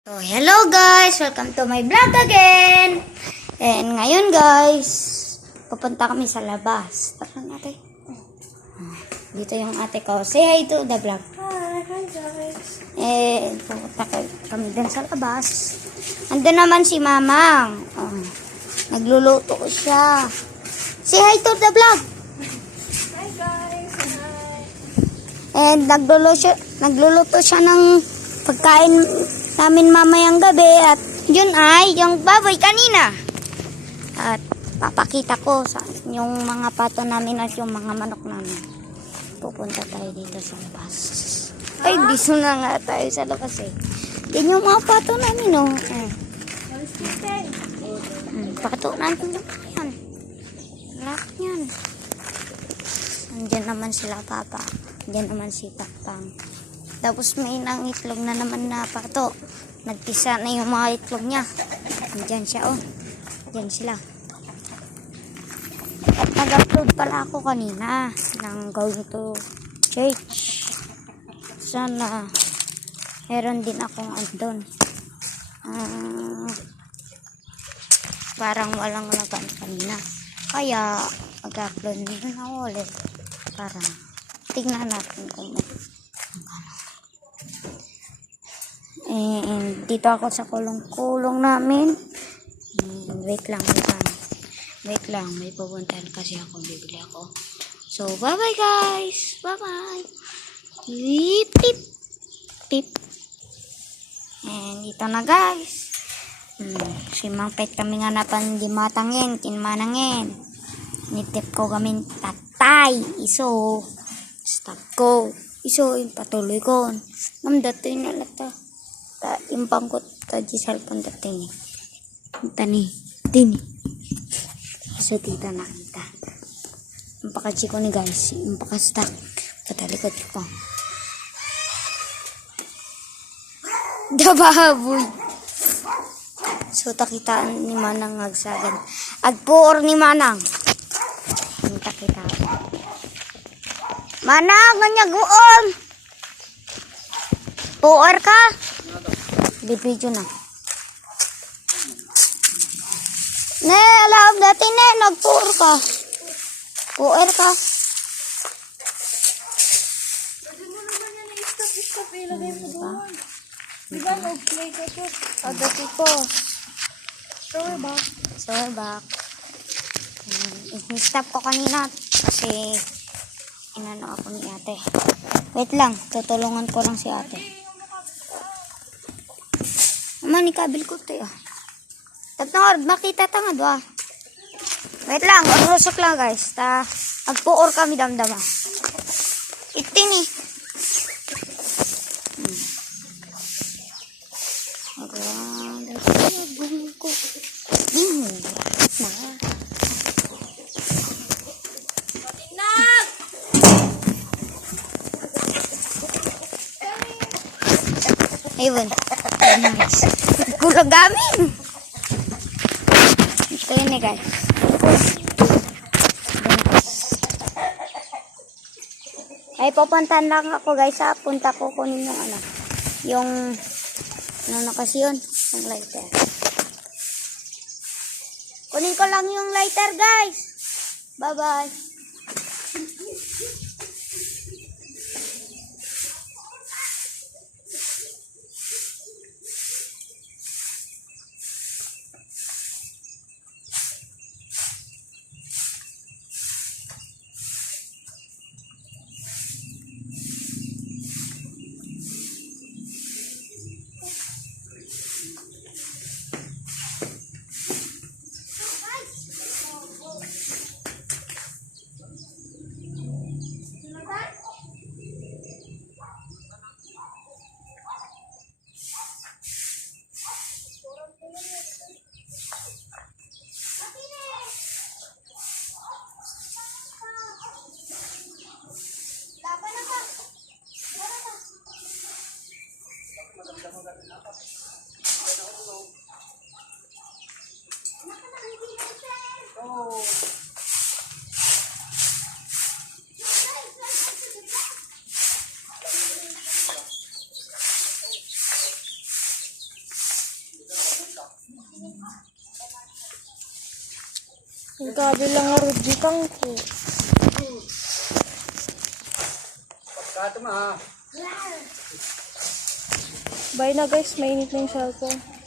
So, hello guys! Welcome to my vlog again! And ngayon guys, pupunta kami sa labas. Tara natin. Dito yung ate ko. Say hi to the vlog. Hi guys. And pupunta kami din sa labas. Andun naman si Mamang. Nagluluto ko siya. Say hi to the vlog! Hi guys. Hi. And nagluluto siya ng pagkain namin mamayang gabi at yun ay yung baboy kanina. At papakita ko sa yung mga pato namin at yung mga manok namin. Pupunta tayo dito sa labas. Ay, dito na nga tayo sa labas eh. Yan yung mga pato namin oh. Pato natin lang yan. Lahat yan. Andiyan naman sila papa. Andiyan naman si Takpang. Tapos may nang itlog na naman na pato. Nagpisa na yung mga itlog niya. Diyan siya oh. Diyan sila. At nag-upload pala ako kanina ng going to church. Sana meron din akong andon. Parang walang laban kanina. Kaya mag-upload din ako ulit. Para tignan natin kung may and dito ako sa kulong-kulong namin. Wait lang. May pupuntahan kasi ako. Bibili ako. So, bye-bye guys. Bye-bye. Pip, pip. Pip. And dito na guys. Si Mang Pet kami nga napan di matangin. Kinmanangin. Nitip ko kami tatay. Iso. Stop ko. Iso. Patuloy ko. Namdato yung nalata. Yung pangkot di cellphone dating tani din so dito nakita yung pakachiko ni guys yung pakastack patalikod ko dababoy so takitaan ni Manang agsagan agpuor ni Manang yung takitaan Manang ganyaguon puor ka di video na. Ne, alam dati ne, nagpuor ka. Puer ka. Pwede mo naman yan i-stop. Ilagay mo doon. Diba nag-play ka to? Dati ko. Sorry back. I-stop ko kanina kasi inano ako ni ate. Wait lang, tutulungan ko lang si ate. Mani kabil ko tayo. Tapos makita tanga doa. Wait lang, rusok lang guys. Agpuor kami damdama. Itini. Agad ko. Patinag! Ayun. Nice. Gulagamin. Ito yun eh guys. Ay pupuntahan lang ako guys sa punta ko kunin yung ano. Yung ano kasi yun. Yung lighter. Kunin ko lang yung lighter guys. Bye bye. Yung kabilang nga rudjikang ko. Bye na guys, mainit na yung cellphone.